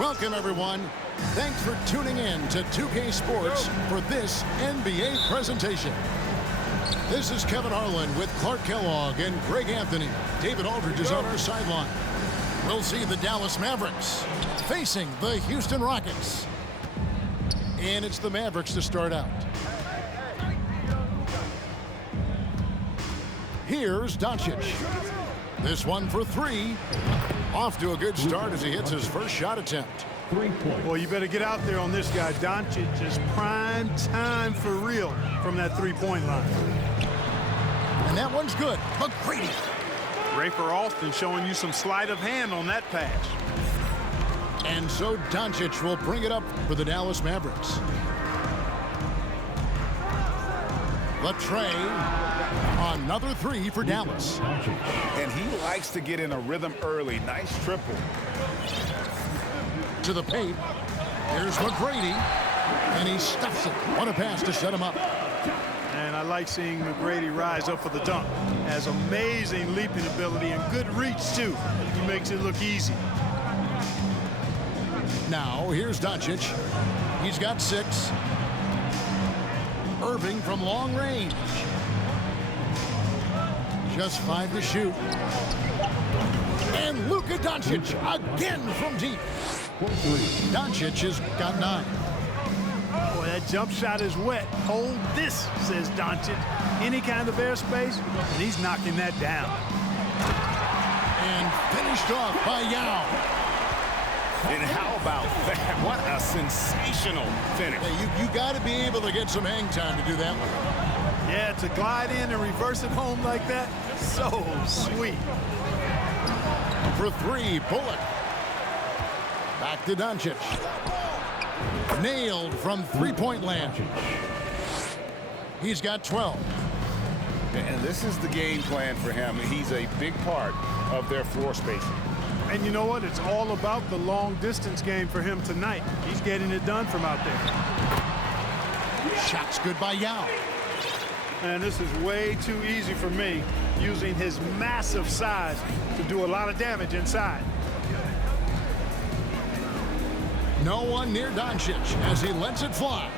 Welcome, everyone. Thanks for tuning in to 2K Sports for this NBA presentation. This is Kevin Harlan with Clark Kellogg and Greg Anthony. David Aldridge is on our sideline. We'll see the Dallas Mavericks facing the Houston Rockets. And it's the Mavericks to start out. Here's Doncic. This one for three. Off to a good start as he hits his first shot attempt. Well, you better get out there on this guy. Doncic is prime time for real from that three-point line. And that one's good. McGrady. Rafer Alston showing you some sleight of hand on that pass. And so Doncic will bring it up for the Dallas Mavericks. Latrey. Another three for Dallas. And he likes to get in a rhythm early. Nice triple. To the paint. Here's McGrady. And he stuffs it. What a pass to set him up. And I like seeing McGrady rise up for the dunk. Has amazing leaping ability and good reach, too. He makes it look easy. Now, here's Doncic. He's got 6. Irving from long range. Just 5 to shoot. And Luka Doncic again from deep. Doncic has got 9. Boy, that jump shot is wet. Hold this, says Doncic. Any kind of airspace, and he's knocking that down. And finished off by Yao. And how about that? What a sensational finish. Hey, you got to be able to get some hang time to do that one. Yeah, to glide in and reverse it home like that, so sweet. For 3, Bullock. Back to Doncic. Nailed from three-point land. He's got 12. And this is the game plan for him. He's a big part of their floor spacing. And you know what? It's all about the long-distance game for him tonight. He's getting it done from out there. Shot's good by Yao. And this is way too easy for me, using his massive size to do a lot of damage inside. No one near Doncic as he lets it fly.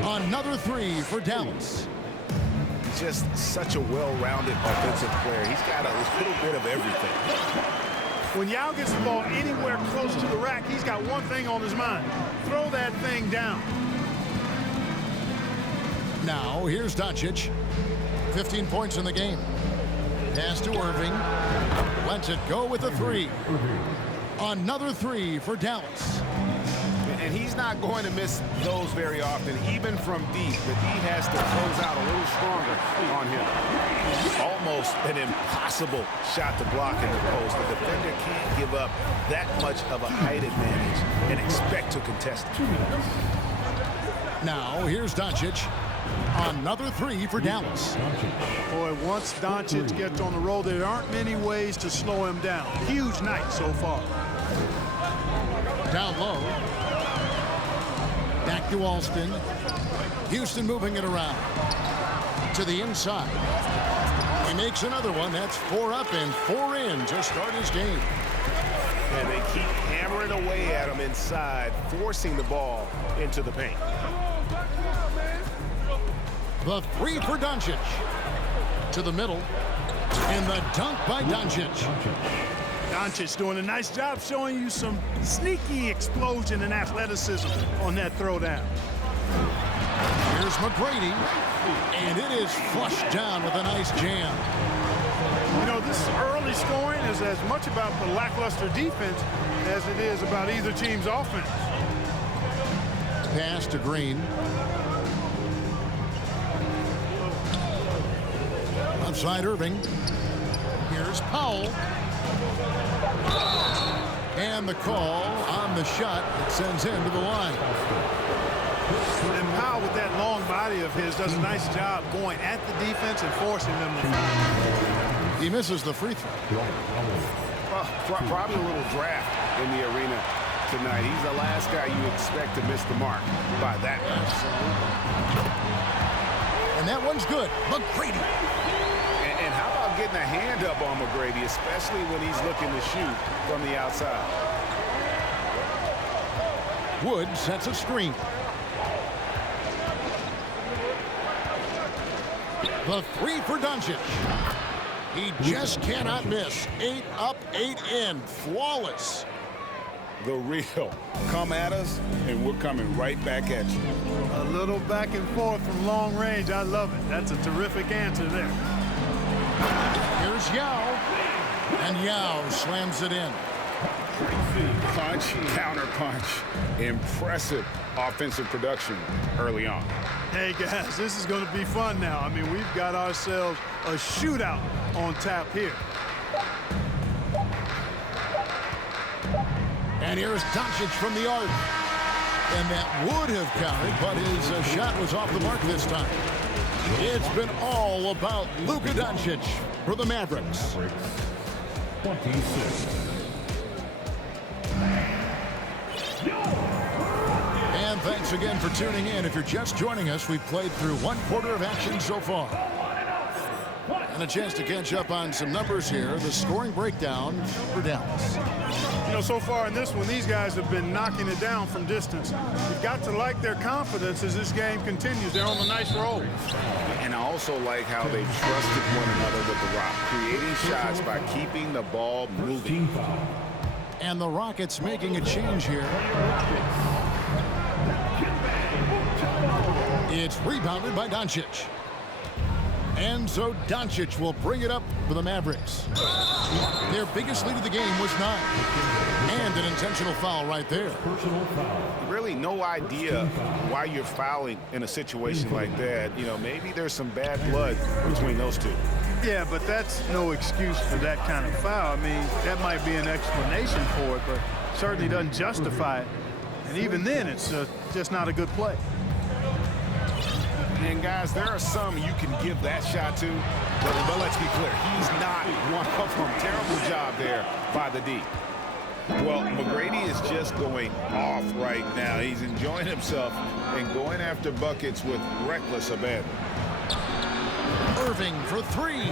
Another 3 for Dallas. Just such a well-rounded offensive player. He's got a little bit of everything. When Yao gets the ball anywhere close to the rack, he's got one thing on his mind. Throw that thing down. Now, here's Doncic. 15 points in the game. Pass to Irving. Lets it go with a 3. Another 3 for Dallas. And he's not going to miss those very often, even from deep, but he has to close out a little stronger on him. Almost an impossible shot to block in the post. The defender can't give up that much of a height advantage and expect to contest it. Now, here's Doncic. Another 3 for Dallas. Boy, once Doncic gets on the roll, there aren't many ways to slow him down. Huge night so far. Down low. Back to Alston. Houston moving it around. To the inside. He makes another one. That's 4 up and 4 in to start his game. And they keep hammering away at him inside, forcing the ball into the paint. The 3 for Doncic. To the middle. And the dunk by Doncic. Doncic doing a nice job showing you some sneaky explosion and athleticism on that throwdown. Here's McGrady. And it is flushed down with a nice jam. You know, this early scoring is as much about the lackluster defense as it is about either team's offense. Pass to Green. Outside Irving. Here's Powell. And the call on the shot that sends him to the line. And Powell, with that long body of his, does a nice job going at the defense and forcing them to foul. He misses the free throw. Well, probably a little draft in the arena tonight. He's the last guy you expect to miss the mark by that much. And that one's good. McGrady. And how about getting a hand up on McGrady, especially when he's looking to shoot from the outside? Wood sets a screen. The three for Doncic. He just cannot miss. 8 up, 8 in. Flawless. The real. Come at us, and we're coming right back at you. A little back and forth from long range. I love it. That's a terrific answer there. Here's Yao. And Yao slams it in. Punch, counter punch. Impressive offensive production early on. Hey, guys, this is going to be fun now. I mean, we've got ourselves a shootout on tap here. And here's Doncic from the arc. And that would have counted, but his shot was off the mark this time. It's been all about Luka Doncic for the Mavericks. 26. And thanks again for tuning in. If you're just joining us, we've played through 1/4 of action so far. And a chance to catch up on some numbers here. The scoring breakdown for Dallas. You know, so far in this one, these guys have been knocking it down from distance. You've got to like their confidence as this game continues. They're on a nice roll. And I also like how they've trusted one another with the rock, creating shots by keeping the ball moving. And the Rockets making a change here. It's rebounded by Doncic. And so Doncic will bring it up for the Mavericks. Their biggest lead of the game was 9. And an intentional foul right there. Really no idea why you're fouling in a situation like that. You know, maybe there's some bad blood between those two. Yeah, but that's no excuse for that kind of foul. I mean, that might be an explanation for it, but certainly doesn't justify it. And even then, it's just not a good play. And guys, there are some you can give that shot to, but let's be clear, he's not one of them. Terrible job there by the D. Well, McGrady is just going off right now. He's enjoying himself and going after buckets with reckless abandon. Irving for 3.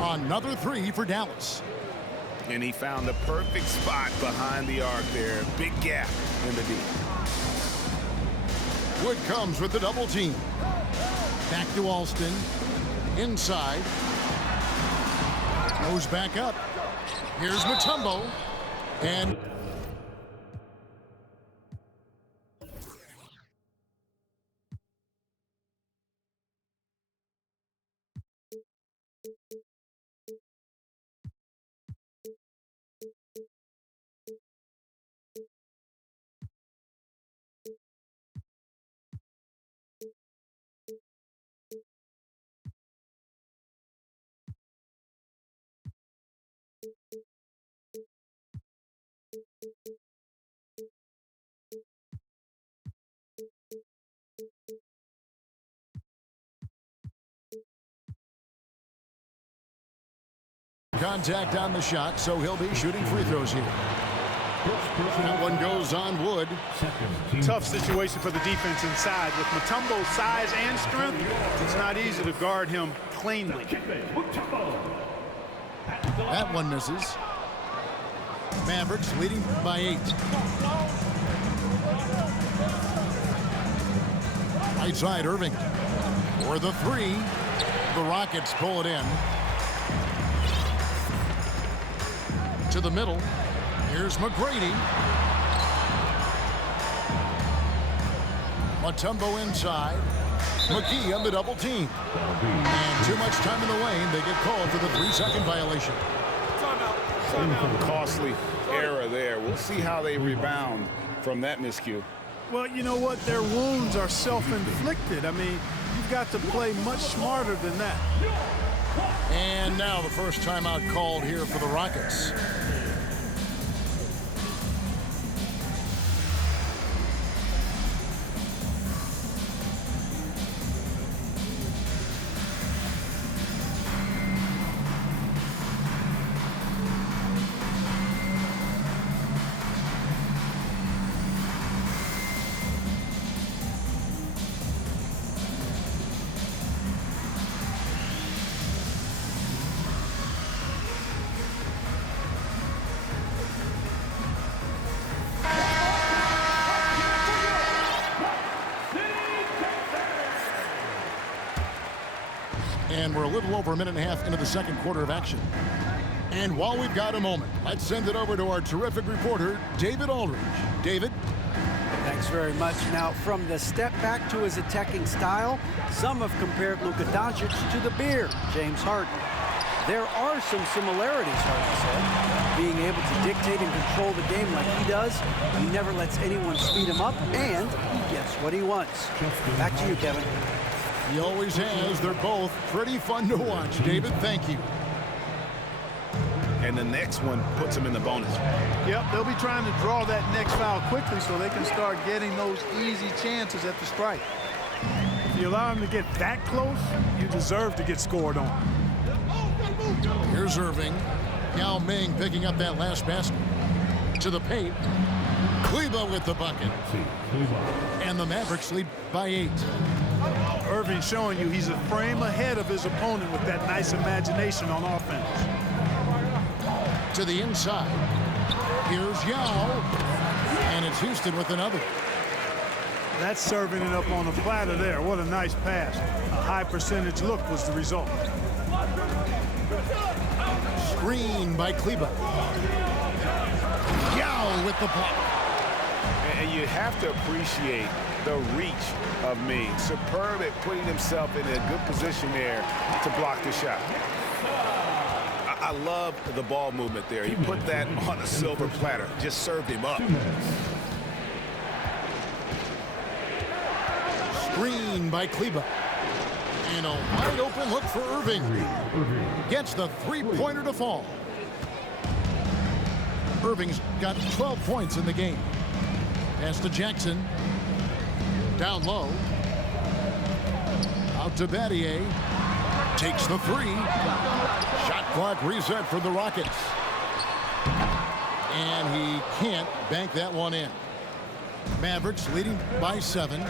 Another 3 for Dallas. And he found the perfect spot behind the arc there. Big gap in the D. Wood comes with the double team. Back to Alston. Inside. Goes back up. Here's Mutombo. And contact on the shot, so he'll be shooting free throws here. That one goes on Wood. Tough situation for the defense inside. With Mutombo's size and strength, it's not easy to guard him cleanly. That one misses. Mavericks leading by 8. Right side, Irving. For the 3. The Rockets pull it in. To the middle. Here's McGrady. Mutombo inside. McGee on the double team. And too much time in the lane. They get called for the 3-second violation. Costly error there. We'll see how they rebound from that miscue. Well, you know what? Their wounds are self-inflicted. I mean, you've got to play much smarter than that. And now the first timeout called here for the Rockets. And we're a little over a minute and a half into the second quarter of action. And while we've got a moment, let's send it over to our terrific reporter, David Aldridge. David? Thanks very much. Now, from the step back to his attacking style, some have compared Luka Doncic to the Bear, James Harden. There are some similarities, Harden said. Being able to dictate and control the game like he does, he never lets anyone speed him up, and he gets what he wants. Back to you, Kevin. He always has. They're both pretty fun to watch. David, thank you. And the next one puts him in the bonus. Yep, they'll be trying to draw that next foul quickly so they can start getting those easy chances at the strike. If you allow him to get that close, you deserve to get scored on. Here's Irving. Yao Ming picking up that last basket. To the paint. Kleber with the bucket. And the Mavericks lead by 8. Irving showing you he's a frame ahead of his opponent with that nice imagination on offense. To the inside. Here's Yao. And it's Houston with another. That's serving it up on a platter there. What a nice pass. A high percentage look was the result. Screen by Kleber. Yao with the block. And you have to appreciate the reach of Ming. Superb at putting himself in a good position there to block the shot. I love the ball movement there. He put that on a silver platter. Just served him up. Screen by Kleber. And a wide open look for Irving. Gets the three-pointer to fall. Irving's got 12 points in the game. Pass to Jackson. Down low. Out to Battier. Takes the three. Shot clock reset for the Rockets. And he can't bank that one in. Mavericks leading by 7.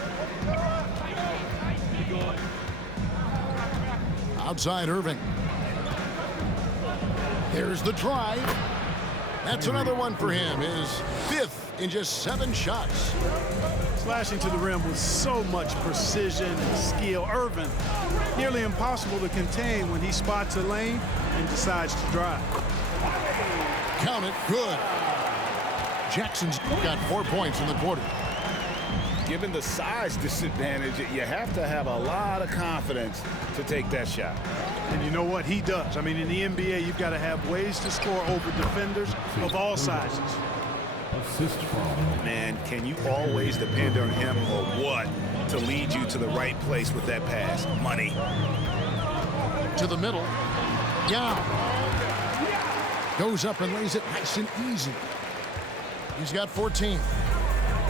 Outside Irving. There's the drive. That's another one for him. His 5th in just 7 shots. Slashing to the rim with so much precision and skill. Irving, nearly impossible to contain when he spots a lane and decides to drive. Count it. Good. Jackson's got 4 points in the quarter. Given the size disadvantage, you have to have a lot of confidence to take that shot. And you know what? He does. I mean, in the NBA, you've got to have ways to score over defenders of all sizes. Man, can you always depend on him or what to lead you to the right place with that pass? Money. To the middle. Yao. Goes up and lays it nice and easy. He's got 14.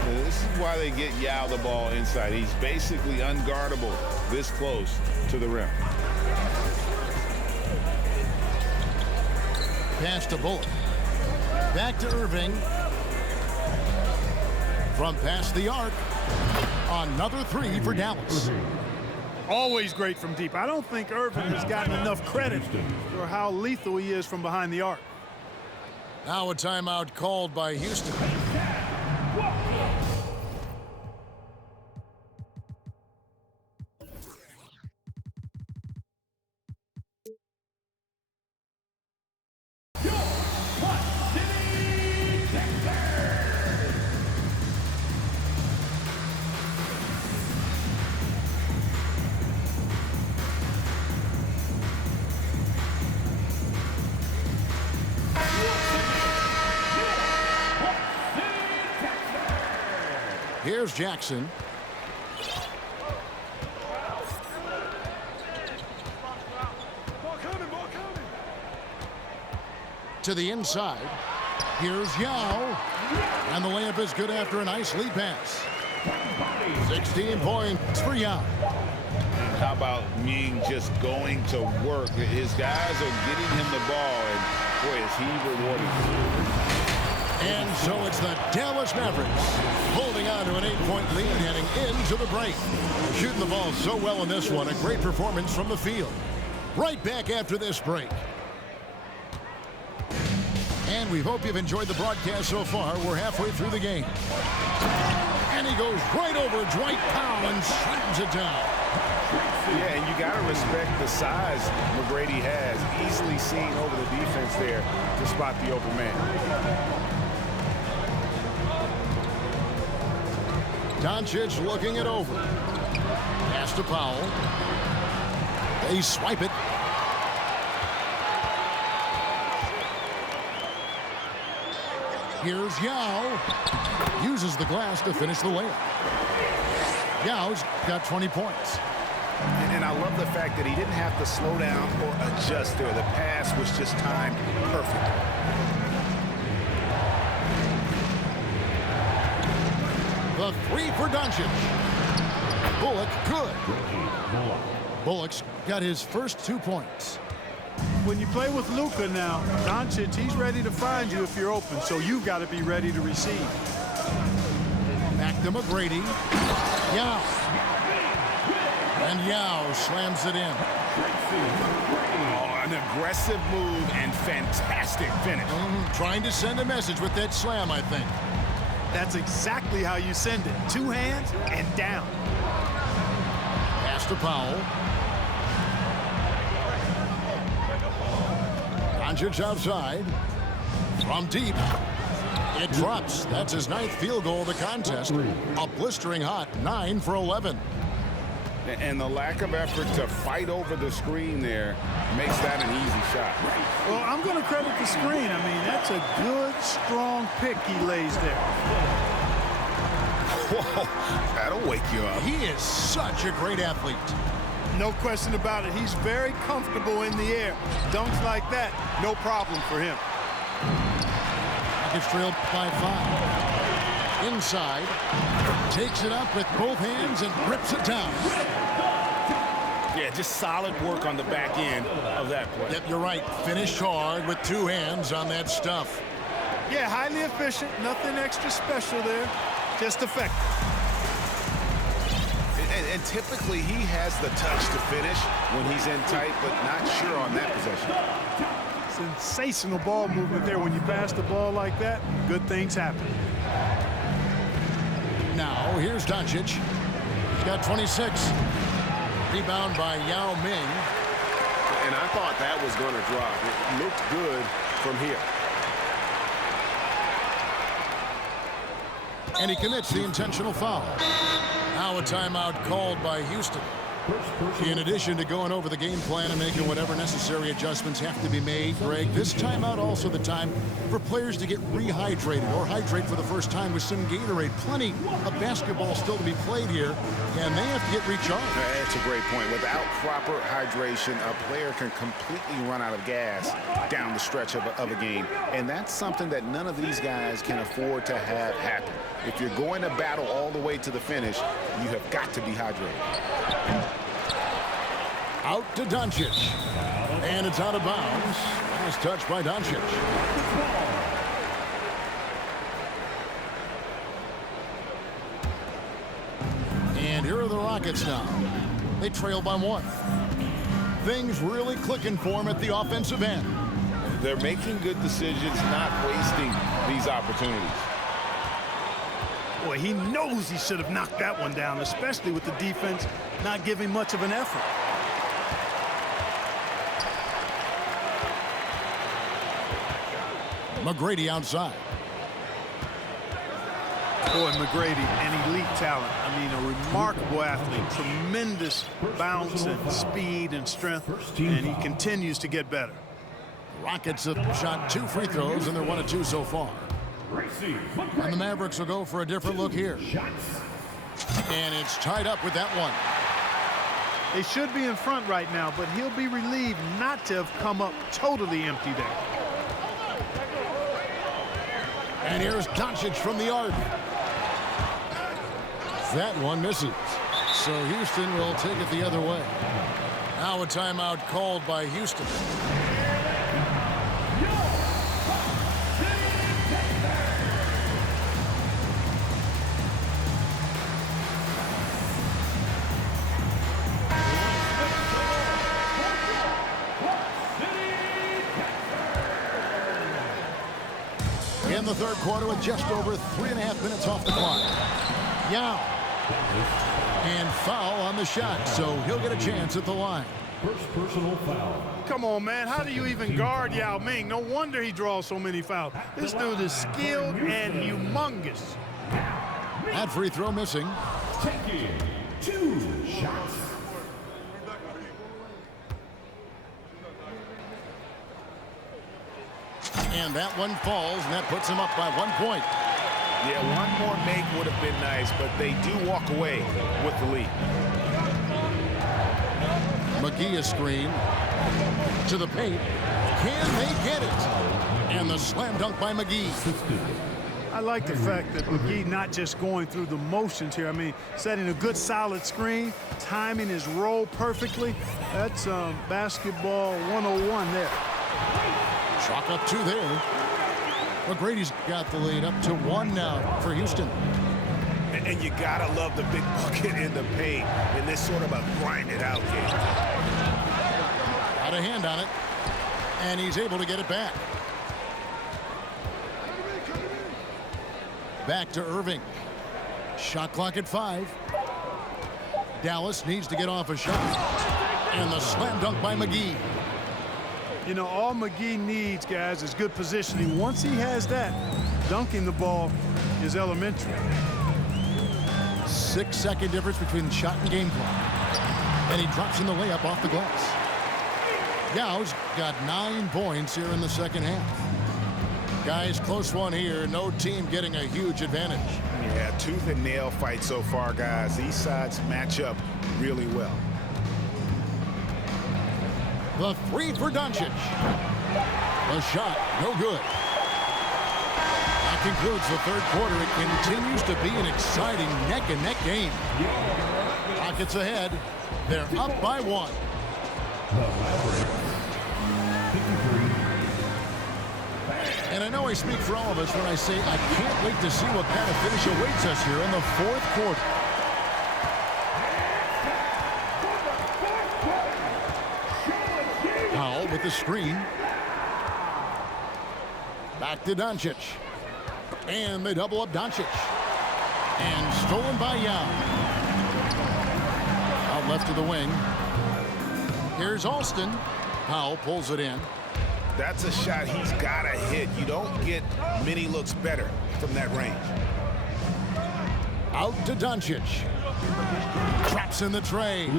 This is why they get Yao the ball inside. He's basically unguardable this close to the rim. Pass to Bullock. Back to Irving. From past the arc. Another 3 for Dallas. Always great from deep. I don't think Irving has gotten enough credit for how lethal he is from behind the arc. Now a timeout called by Houston. Here's Jackson. To the inside. Here's Yao. And the layup is good after a nice lead pass. 16 points for Yao. How about Ming just going to work? His guys are getting him the ball, and boy, is he rewarded. And so it's the Dallas Mavericks holding on to an 8-point lead heading into the break. Shooting the ball so well in this one. A great performance from the field. Right back after this break. And we hope you've enjoyed the broadcast so far. We're halfway through the game. And he goes right over Dwight Powell and slams it down. Yeah, and you got to respect the size McGrady has. Easily seen over the defense there to spot the open man. Doncic looking it over. Pass to Powell. They swipe it. Here's Yao. Uses the glass to finish the layup. Yao's got 20 points. And I love the fact that he didn't have to slow down or adjust there. The pass was just timed perfect. The three for Doncic. Bullock, good. Bullock's got his first 2 points. When you play with Luka now, Doncic, he's ready to find you if you're open, so you've got to be ready to receive. Back to McGrady. Yao. And Yao slams it in. Oh, an aggressive move and fantastic finish. Trying to send a message with that slam, I think. That's exactly how you send it. 2 hands and down. Pass to Powell. Doncic outside. From deep. It drops. That's his 9th field goal of the contest. A blistering hot 9 for 11. And the lack of effort to fight over the screen there makes that an easy shot. Well, I'm going to credit the screen. I mean, that's a good, strong pick he lays there. Whoa, that'll wake you up. He is such a great athlete. No question about it. He's very comfortable in the air. Dunks like that, no problem for him. It's trailed by 5. Inside. Takes it up with both hands and rips it down. Yeah, just solid work on the back end of that play. Yep, you're right. Finished hard with 2 hands on that stuff. Yeah, highly efficient. Nothing extra special there. Just effective. And typically he has the touch to finish when he's in tight, but not sure on that possession. Sensational ball movement there. When you pass the ball like that, good things happen. Now, here's Doncic. He's got 26. Rebound by Yao Ming. And I thought that was going to drop. It looked good from here. And he commits the intentional foul. Now a timeout called by Houston. In addition to going over the game plan and making whatever necessary adjustments have to be made, Greg, this timeout also the time for players to get rehydrated or hydrate for the first time with some Gatorade. Plenty of basketball still to be played here, and they have to get recharged. That's a great point. Without proper hydration, a player can completely run out of gas down the stretch of a game, and that's something that none of these guys can afford to have happen. If you're going to battle all the way to the finish, you have got to be hydrated. Out to Doncic. And it's out of bounds. Last touch by Doncic. And here are the Rockets now. They trail by 1. Things really clicking for them at the offensive end. They're making good decisions, not wasting these opportunities. Boy, he knows he should have knocked that one down, especially with the defense not giving much of an effort. McGrady outside. Boy, McGrady, an elite talent. I mean, a remarkable athlete. Tremendous bounce and speed and strength, and he continues to get better. Rockets have shot 2 free throws, and they're 1 of 2 so far. And the Mavericks will go for a different look here. And it's tied up with that one. They should be in front right now, but he'll be relieved not to have come up totally empty there. And here's Doncic from the arc. That one misses. So Houston will take it the other way. Now a timeout called by Houston. In the third quarter with just over 3.5 minutes off the clock. Yao. And foul on the shot, so he'll get a chance at the line. First personal foul. Come on, man. How do you even guard Yao Ming? No wonder he draws so many fouls. This dude is skilled and humongous. That free throw missing. Taking 2 shots. And that one falls, and that puts him up by 1 point. Yeah, one more make would have been nice, but they do walk away with the lead. McGee a screen to the paint. Can they get it? And the slam dunk by McGee. I like the fact that McGee not just going through the motions here. I mean, setting a good solid screen, timing his roll perfectly. That's basketball 101 there. Chalk up 2 there. McGrady's got the lead up to 1 now for Houston. And you gotta love the big bucket in the paint in this sort of a grind it out game. Got a hand on it, and he's able to get it back. Back to Irving. Shot clock at 5. Dallas needs to get off a shot. And the slam dunk by McGee. You know, all McGee needs, guys, is good positioning. Once he has that, dunking the ball is elementary. 6-second difference between shot and game clock. And he drops in the layup off the glass. Yao's got 9 points here in the second half. Guys, close one here. No team getting a huge advantage. Yeah, tooth and nail fight so far, guys. These sides match up really well. The 3 for Doncic. The shot, no good. That concludes the third quarter. It continues to be an exciting neck-and-neck game. Rockets ahead. They're up by 1. And I know I speak for all of us when I say I can't wait to see what kind of finish awaits us here in the fourth quarter. Powell with the screen. Back to Doncic. And they double up Doncic. And stolen by Yao. Out left to the wing. Here's Alston. Powell pulls it in. That's a shot he's got to hit. You don't get many looks better from that range. Out to Doncic. Traps in the tray.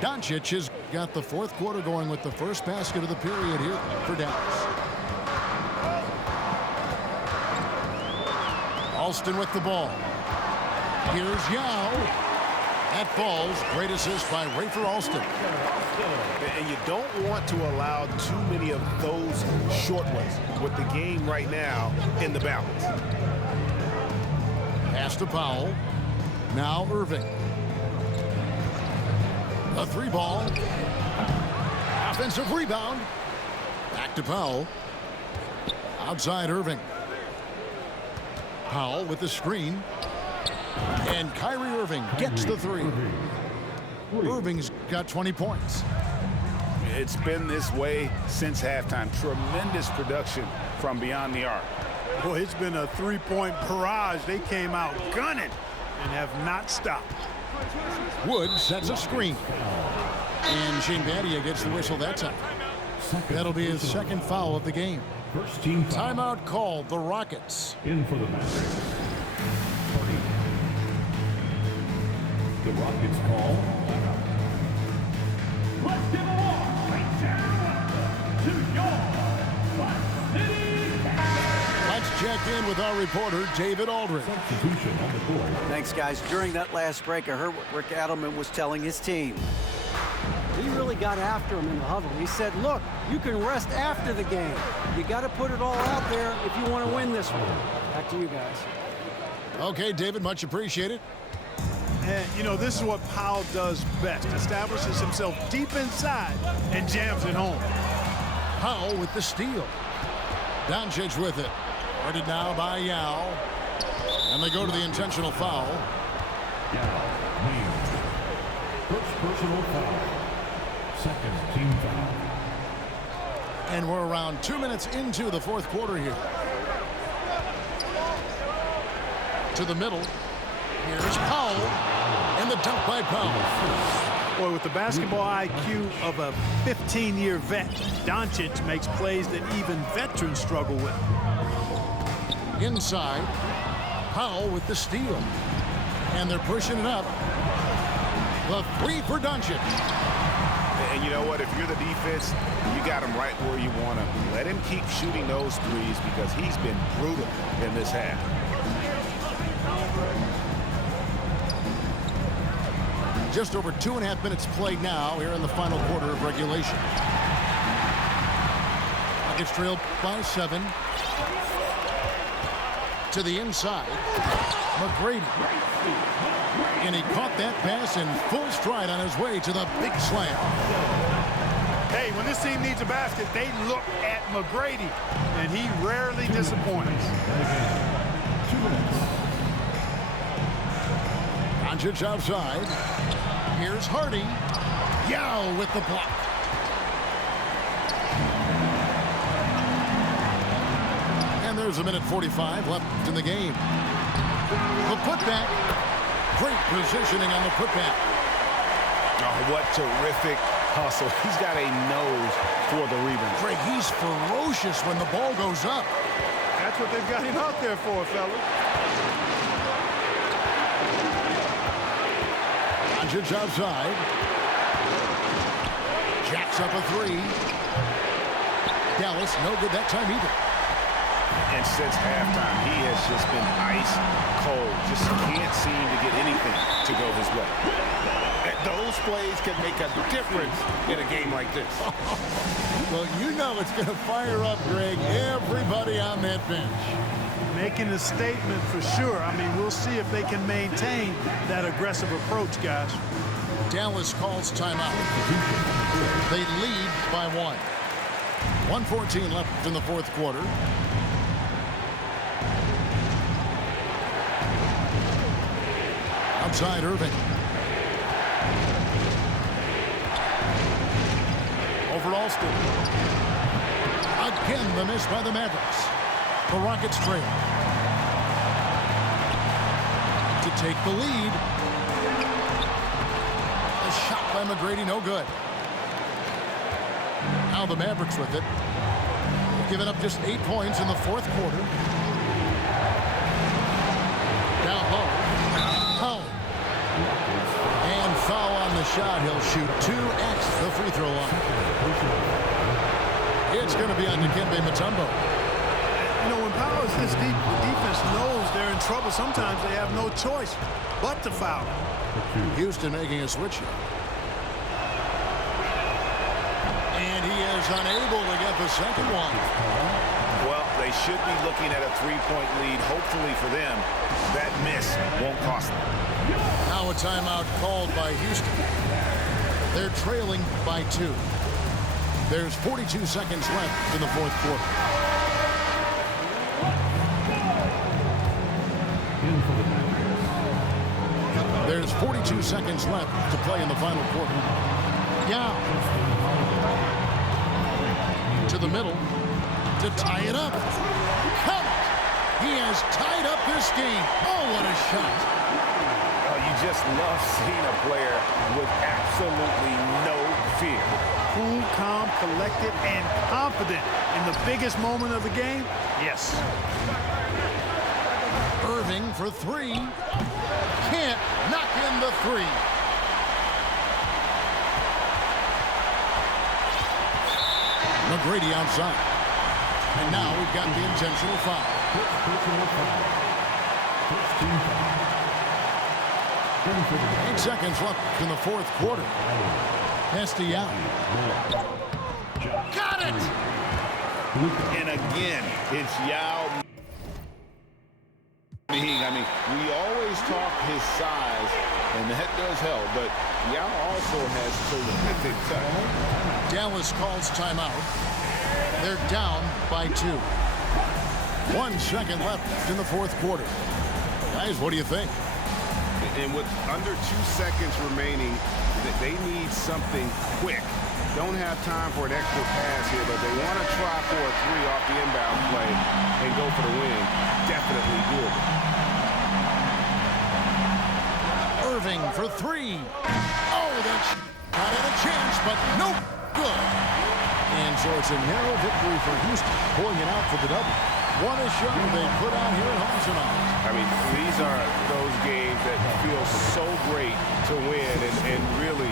Doncic has got the fourth quarter going with the first basket of the period here for Dallas. Alston with the ball. Here's Yao. That falls. Great assist by Rafer Alston. And you don't want to allow too many of those short ones with the game right now in the balance. Pass to Powell. Now Irving. A 3-ball. Offensive rebound. Back to Powell. Outside Irving. Powell with the screen. And Kyrie Irving gets the 3. Irving's got 20 points. It's been this way since halftime. Tremendous production from beyond the arc. Boy, it's been a 3-point barrage. They came out gunning and have not stopped. Wood sets a screen. And Shane Battier gets the whistle that time. That'll be his second foul of the game. First team foul. Timeout called the Rockets. In for the Mavericks. The Rockets call. Let's give a walk right down to your City. Let's check in with our reporter, David Aldridge. Substitution on the court. Thanks, guys. During that last break, I heard what Rick Adelman was telling his team. He really got after him in the huddle. He said, look, you can rest after the game. You got to put it all out there if you want to win this one. Back to you guys. Okay, David, much appreciated. And, you know, this is what Powell does best. Establishes himself deep inside and jams it home. Powell with the steal. Doncic with it. Guarded now by Yao. And they go to the intentional foul. Yao. First personal foul. Second team foul. And we're around 2 minutes into the fourth quarter here. To the middle. Here's Powell, and the dunk by Powell. Boy, with the basketball IQ of a 15-year vet, Doncic makes plays that even veterans struggle with. Inside, Powell with the steal. And they're pushing it up. The three for Doncic. And you know what? If you're the defense, you got him right where you want him. Let him keep shooting those threes because he's been brutal in this half. Just over 2.5 minutes played now here in the final quarter of regulation. Nuggets trailed by 7. To the inside. McGrady. And he caught that pass in full stride on his way to the big slam. Hey, when this team needs a basket, they look at McGrady, and he rarely disappoints. Doncic outside. Here's Hardy. Yao with the block. And there's a minute 45 left in the game. The putback. Great positioning on the putback. Oh, what terrific hustle. He's got a nose for the rebound. Greg, he's ferocious when the ball goes up. That's what they've got him out there for, fellas. Doncic outside. Jacks up a three. Dallas, no good that time either. And since halftime, he has just been ice cold. Just can't seem to get anything to go his way. And those plays can make a difference in a game like this. Well, you know it's going to fire up, Greg, everybody on that bench. Making a statement for sure. I mean, we'll see if they can maintain that aggressive approach, guys. Dallas calls timeout. They lead by 1. 1:14 left in the fourth quarter. Outside Irving. Over Alston. Again, the miss by the Mavericks. The Rockets trail. To take the lead. A shot by McGrady, no good. Now the Mavericks with it. They've given up just 8 points in the fourth quarter. Down low. Powell. And foul on the shot. He'll shoot 2 at the free throw line. It's going to be on Dikembe Mutombo. You know, when Powell is this deep, the defense knows they're in trouble. Sometimes they have no choice but to foul. Houston making a switch here. And he is unable to get the second one. Well, they should be looking at a 3-point lead. Hopefully for them, that miss won't cost them. Now a timeout called by Houston. They're trailing by 2. There's 42 seconds left in the fourth quarter. There's 42 seconds left to play in the final quarter. Yeah. To the middle to tie it up. Count it. He has tied up this game. Oh, what a shot. Oh, you just love seeing a player with absolutely no fear. Cool, calm, collected, and confident in the biggest moment of the game. Yes. Irving for 3. Can't knock in the 3. McGrady outside. And now we've got the intentional foul. 8 seconds left in the fourth quarter. Yao. Got it! And again, it's Yao Ming. I mean, we always talk his size, and that does help, but Yao also has terrific touch. Dallas calls timeout. They're down by 2. 1 second left in the fourth quarter. Guys, what do you think? And with under 2 seconds remaining, they need something quick. Don't have time for an extra pass here, but they want to try for a 3 off the inbound play and go for the win. Definitely doable. Brown for three. Oh, that got at a chance, but nope. Good. And so it's a narrow victory for Houston, pulling it out for the double. What a show they put on here at home tonight. I mean, these are those games that feel so great to win and really